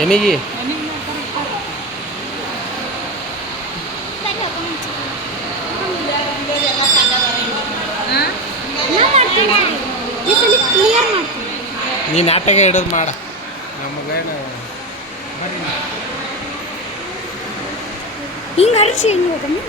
ಎನಿಗೆ ನೀ ನಾಟಕ ಹಿಡಿದು ಮಾಡ ನಮಗೆ ಹಿಂಗೆ ಅರಿಸಿ ಹಿಂಗೆ ಹೋಗಮ್ಮ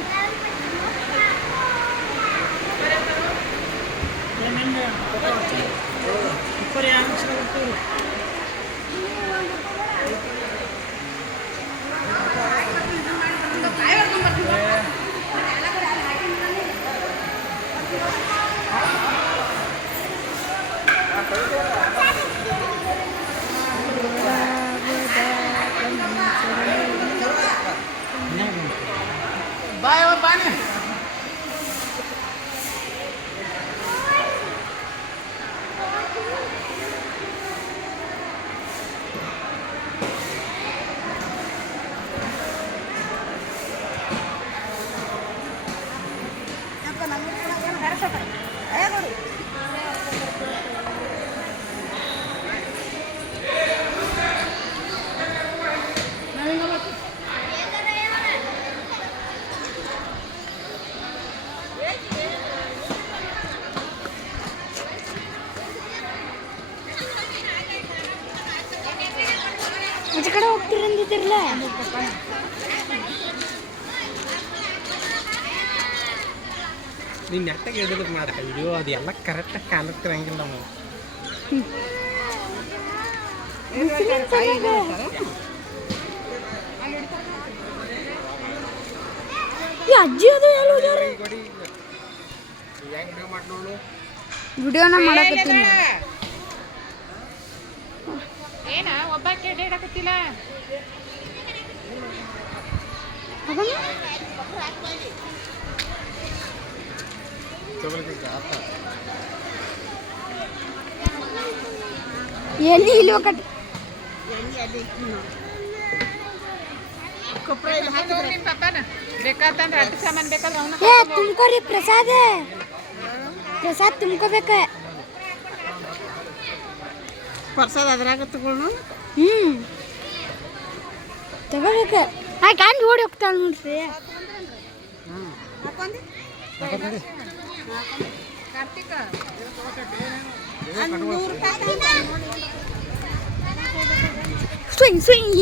ಆಚೆ ಕಡೆ ಹೋಗ್ತಿರಂದಿದ್ದಿರಲ್ಲ ನೀನು ನೆಟ್ಟಾಗಿ ಹಿಡಿದು ಮಾಡ ವಿಡಿಯೋ ಅದು ಎಲ್ಲ ಕರೆಕ್ಟಾಗಿ ಕಾಣುತ್ತಿರಂಗಿಲ್ಲ ನಾವು ಈ ಅಜ್ಜಿ ಅದು ಎಲ್ಲ ವಿಡಿಯೋನ ಮಾಡಕತ್ತೀನಿ ಏನ ಒಬ್ಬಾಕೆ ಅಡ್ಡಾಡಕತ್ತಿಲ್ಲ ಎಲ್ಲಿ ಇಲ್ವ ಕಟ್ ನಿನ್ ಪಪ್ಪನ ಬೇಕಾತಂದ್ರೆ ಅಡ್ಡ ಸಾಮಾನು ಬೇಕಾದ್ರೆ ಅವನ ಏ ತುಂಬ್ಕೋರಿ ಪ್ರಸಾದ ಪ್ರಸಾದ್ ತುಂಬ್ಕೋಬೇಕ ಪ್ರಸಾದ ಅದ್ರಾಗ ತಗೊಂಡು ತಗೋಬೇಕ ಆ ಕ್ಯಾಂಡ್ ಓಡಿ ಹೋಗ್ತಾಳ ನೋಡ್ರಿ ಕಾರ್ತಿಕ ಸ್ವಿಂಗ್ ಸ್ವಿಂಗ್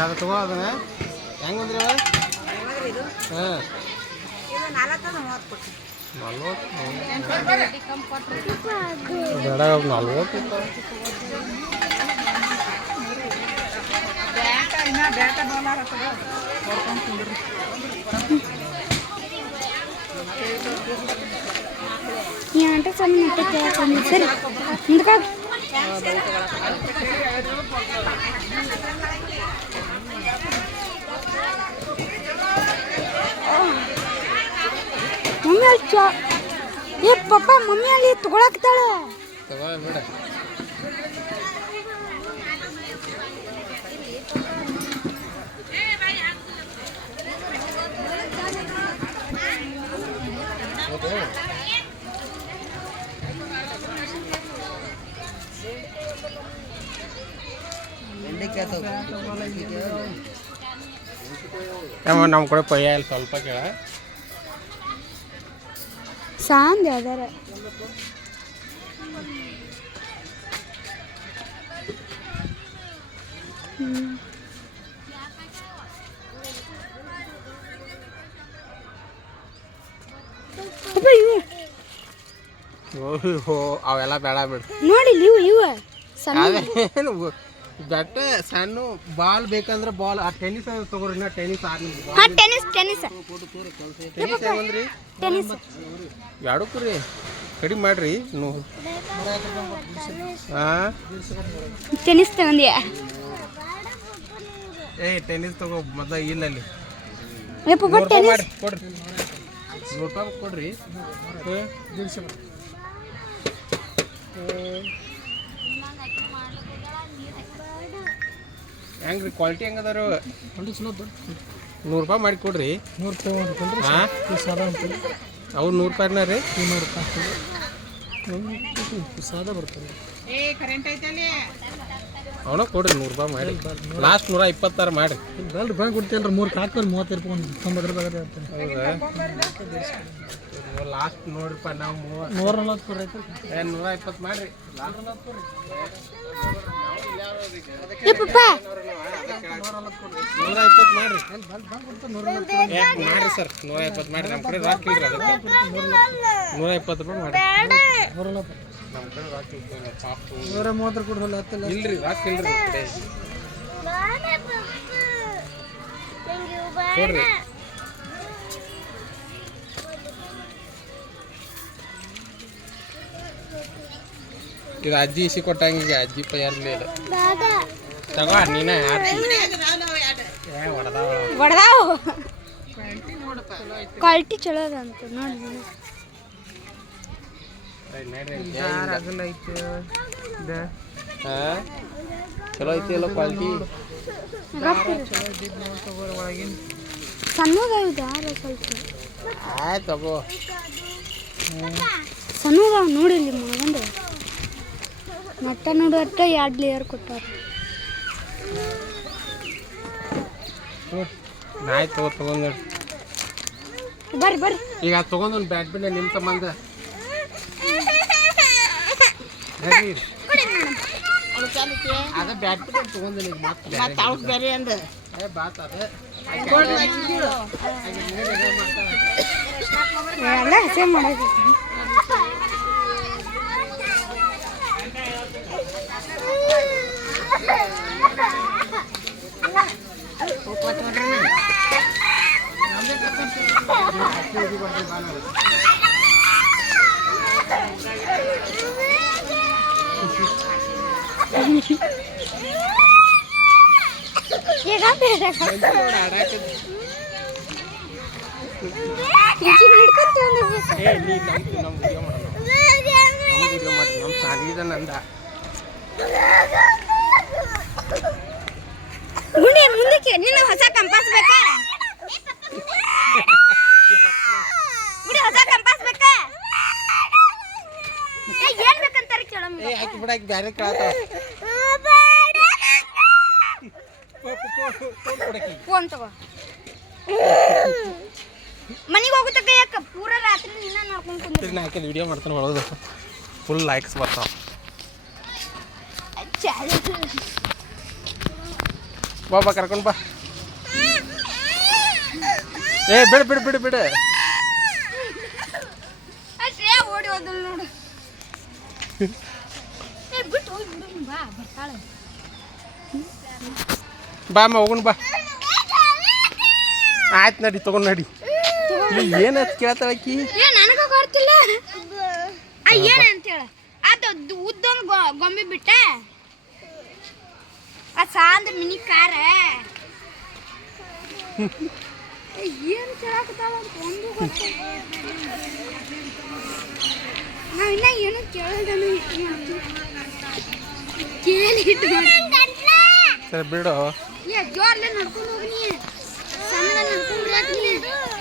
ಅದು ತಗೋ ಅದನ್ನ ಹೆಂಗೆ ಬಂದ್ರಿ ಹಾಂ 40 ಬೇಡ 40 ಈ ಆಂಟ ಸಣ್ಣ ಮಟ್ಟ ಸರಿ ಮುಂದಕ್ಕೆ ಮಮ್ಮಿ ಅಲ್ಲಿ ಏ ಪಪ್ಪ ಮಮ್ಮಿ ಅಲ್ಲಿ ತಗೊಳಕ್ತಾಳೆ ತಗೋ ಬೇಡ ನಮ್ಮ ಕಡೆ ಪಯ್ಯ ಅಲ್ಲಿ ಸ್ವಲ್ಪ ಕೇಳ ಸಾಂದ್ ಯಾವ್ದಾರ ಅವೆಲ್ಲ ಬೇಡ ಬಿಡು ನೋಡಿ ಇವ ಅದೇನು ಬೆಟ್ಟ ಸಣ್ಣ ಬಾಲ್ ಬೇಕಂದ್ರೆ ಬಾಲ್ ಆ ಟೆನ್ನಿಸ್ ತಗೋರಿ ನಾ ಟೆನ್ನಿಸ್ ಟೆನ್ನಿಸ್ ಟೆನ್ನಿಸ್ ಟೆನ್ನಿಸ್ ಹೆಂಗಂದ್ರಿ ಟೆನ್ನಿಸ್ ಎರಡಕ್ಕೂ ರೀ ಕಡಿಮೆ ಮಾಡ್ರಿ ಹಾಂ ಟೆನ್ನಿಸ್ ತಗೊಂಡ್ಯಾ ಏ ಟೆನ್ನಿಸ್ ತಗೋ ಮೊದಲ ಇಲ್ಲ ಅಲ್ಲಿ ಏ ಪಪ್ಪ ಟೆನ್ನಿಸ್ ಕೊಡ್ರಿ ₹100 ಕೊಡ್ರಿ ಹೆಂಗ್ರಿ ಕ್ವಾಲಿಟಿ ಹೆಂಗದಾರು ₹100 ಮಾಡಿ ಕೊಡ್ರಿ ಹಾಂ ಅವ್ರು ₹100 ರೀ ₹200 ಸಾದಾ ಬರ್ತದೆ ಏ ಕರೆಂಟ್ ಐತಲ್ಲಿ ಅವನ ಕೊಡ್ರಿ 100 ರೂಪಾಯಿ ಮಾಡಿ ಲಾಸ್ಟ್ 126 ಮಾಡಿ ಬಲ್ರಿ ಬಂದು ಕೊಡ್ತೇನ್ರಿ 3 ಕಾಕ್ರಿ 30 ರೂಪಾಯಿ 90 ರೂಪಾಯಿ ಆಗ್ತದೆ ಲಾಸ್ಟ್ ನೋಡ್ರಿಪ್ಪ ನಾವು 140 ಕೊಡ್ರಿ ಆಯ್ತು 120 ಮಾಡ್ರಿ ಏ ಪಪ್ಪ 120 ಮಾಡ್ರಿ ಮಾಡ್ರಿ ಸರ್ 120 ಮಾಡ್ರಿ ನಮ್ಮ ಕಡೆ ರಾಕ್ ಇಲ್ರಿ ಅದಕ್ಕೆ 120 ರೂಪಾಯಿ ಮಾಡ್ರಿ ನಮ್ಮ ಕಡೆ ರಾಕ್ ಇಲ್ರಿ ಪಾಪ 130 ಕೊಡ್ರಲ್ಲ ಹತ್ತಲ್ಲ ಇಲ್ರಿ ರಾಕ್ ಇಲ್ರಿ ನಮ್ಮ ಕಡೆ ಕೊಡ್ರಿ ಇದು ಅಜ್ಜಿ ಇಸಿ ಕೊಟ್ಟಂಗೆ ಅಜ್ಜಿ ಪಯ್ಯಾರ್ಲಿ ಇಲ್ಲ ತಗೋ ನೀನೇ ಹೊಡೆದಾವು ಕ್ವಾಲಿಟಿ ಚಲೋ ಅದ ಅಂತ ನೋಡಿ ಚಲೋ ಐತಿ ಅಲ್ಲ ಕ್ವಾಲಿಟಿ ಸಣ್ಣದಾವ ದಾರ ಸ್ವಲ್ಪ ಆಯ್ತು ತಗೋ ಸಣ್ಣದಾವ ನೋಡಿಲ್ಲಿ ಮಗಂದು ನಟ್ಟ ನೋಡಟ್ಟ 2 ಲೇಯರ್ ಕೊಟ್ಟಾರ ಆಯ್ತು ತಗೊಂಡು ಬರ್ರಿ ಬರ್ರಿ ಈಗ ತಗೊಂಡು ಒಂದು ಬ್ಯಾಡ್ಮಿಂಟನ್ ನಿಮ್ಮ ಸಂಬಂಧ ಅದ ಬ್ಯಾಡ್ಮಿಂಟನ್ ತಗೊಂಡು ಈಗ ಮತ್ತೆ ಬೇರೆ ಅಂದ ಬಾತ್ ಅದ ಎಲ್ಲ ಹಸೆ ಮಾಡೋದು ಈಗ ಬೇರೆ ನಮ್ಮ ಸಾಲಿದ ನಂದ ಮುಂದಕ್ಕೆ ನಿನ್ನ ಹೊಸ ಕಂಪಾಸ್ ಬೇಕಾ ಹೊಸ ಕಂಪಾಸ್ ಬೇಕಾ ಏನ್ ಬೇಕಂತಾರ ಕೇಳ ಆಕಿ ಬಿಡಾಕಿ ಬ್ಯಾರೆ ಕೇಳತ್ತಾವ ಫೋನ್ ತಗೋ ಮನೆಗೆ ಹೋಗುತ್ತಕ್ಕ ಯಾಕ ಪೂರ ರಾತ್ರಿ ನಿನ್ನ ನೋಡ್ಕೊಂಡು ಕುಂದ್ರಿ ನಾ ಹಾಕಿ ವಿಡಿಯೋ ಮಾಡ್ತಾನೆ ಒಳಗೆ ಫುಲ್ ಲೈಕ್ಸ್ ಬರ್ತಾವ ಬಾ ಕರ್ಕೊಂಡು ಬಾ ಏ ಬಿಡು ಬಿಡು ಬಿಡು ಬಿಡು ಅಷ್ಟೇ ಓಡಿ ಹೋದಳು ನೋಡು ಬಿಟ್ಟು ಹೋಗಿ ಬಿಡು ಬಾ ಬರ್ತಾಳೆ ಬಾ ಅಮ್ಮ ಹೋಗೋಣ ಬಾ ಆಯ್ತು ನಡಿ ತಗೊಂಡು ನಡಿ ಏನಂತ ಕೇಳ್ತಾಳಕಿ ನನಗ ಗೊತ್ತಿಲ್ಲ ಏನಂತ ಹೇಳ ಅದು ಉದ್ದೊಂದು ಗೊಂಬೆ ಬಿಟ್ಟ ಆ ಸಾಂದ ಮಿನಿ ಕಾರ ಏನು ಕೇಳಕತ್ತಾಳ ಅಂತ ಒಂದು ಗೊತ್ತಿಲ್ಲ ನಾವು ಇನ್ನ ಏನು ಕೇಳೋದನ್ನು ಇಟ್ಟು ಮಾಡ್ತೀವಿ ಕೇಳಿ ಇಟ್ಟು ಸರಿ ಬಿಡು ಜೋರ್ಲೆ ನಡ್ಕೊಂಡು ಹೋಗಿ ಸಣ್ಣ ನಡ್ಕೊಂಡು